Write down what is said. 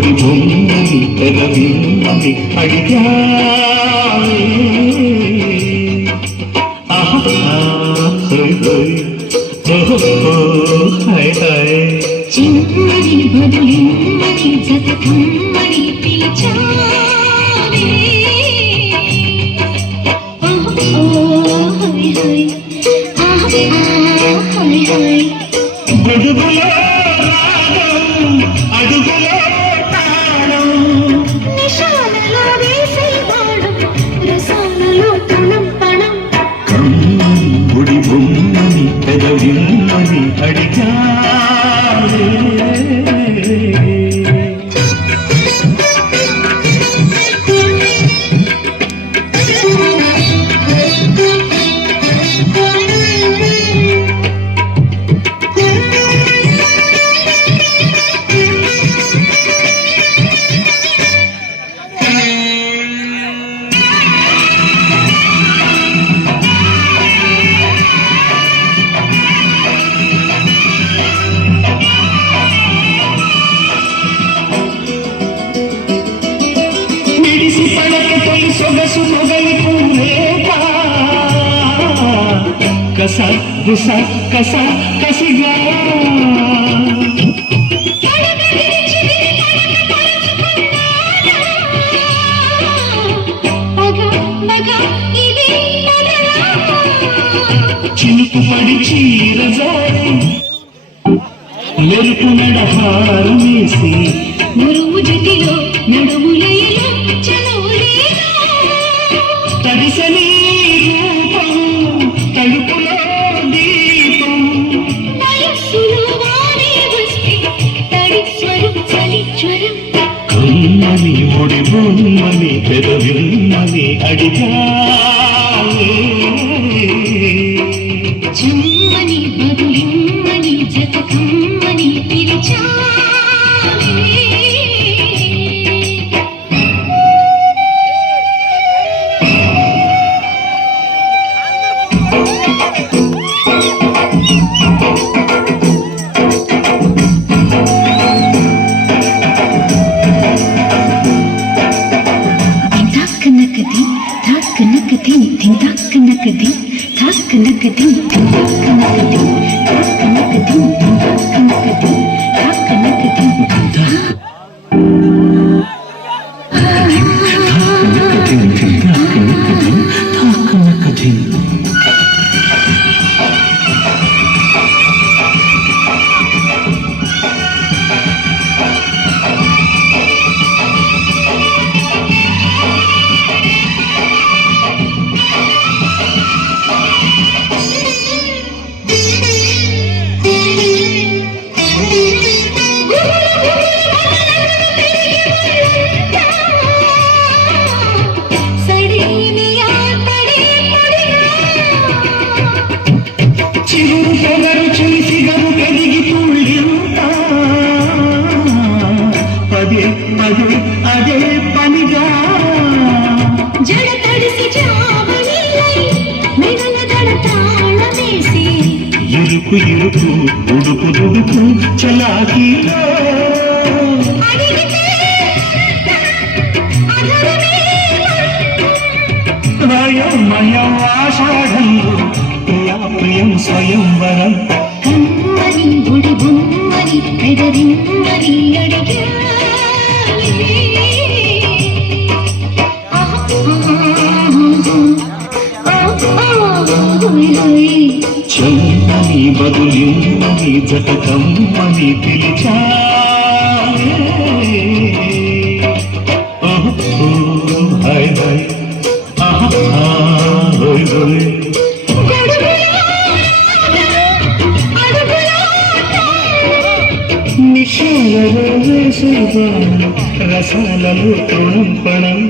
ఒడి బొమ్మని పెదవిమ్మని అడిగా చిమ్మని బదులిమ్మని జతకమ్మని పిలిచావే గొడుగులో రాగం అడుగులో తాళం నిశాలలో వేసేవాడు రసాలలో తణం పణం ఒడి బొమ్మని పెదవిమ్మని అడిగా సొగసు మొగలి పూరేగా కస గుస కస కసిగా చినుకు పడి చీరజారి మెరుపు నడహారు వేసి మురుము జతిలో నడుములైలో తడిసని రూపం తలుపులో దీపం వయస్సులో వాడే వస్తే తడి స్వరం చలి జ్వరం కమ్మని ఒడి బొమ్మని పెదవిమ్మని అడిగా చెమ్మని బదులిమ్మని జతకమ్మని పిలిచావే చిగురు పొగరు చిలిసిగరు పెరిగి తుళ్ళింతా పదే పదే అదే పనిగా జడ తడిసి జావలిలై మెడల దడతాళమేసి ఇరుకు ఇరుకు ఉడుకు దుడుకు చలాకీలో మయం ఆషాఢంలో ప్రియం స్వయంవరం కమ్మని ఒడి బొమ్మని పెదవిమ్మని అడిగా చెమ్మని బదులిమ్మని జతకమ్మని పిలిచా హాయ్ హాయ్ హోయ్ హోయ్ నిశాలలో వేసేదా రసాలలో తృణం పణం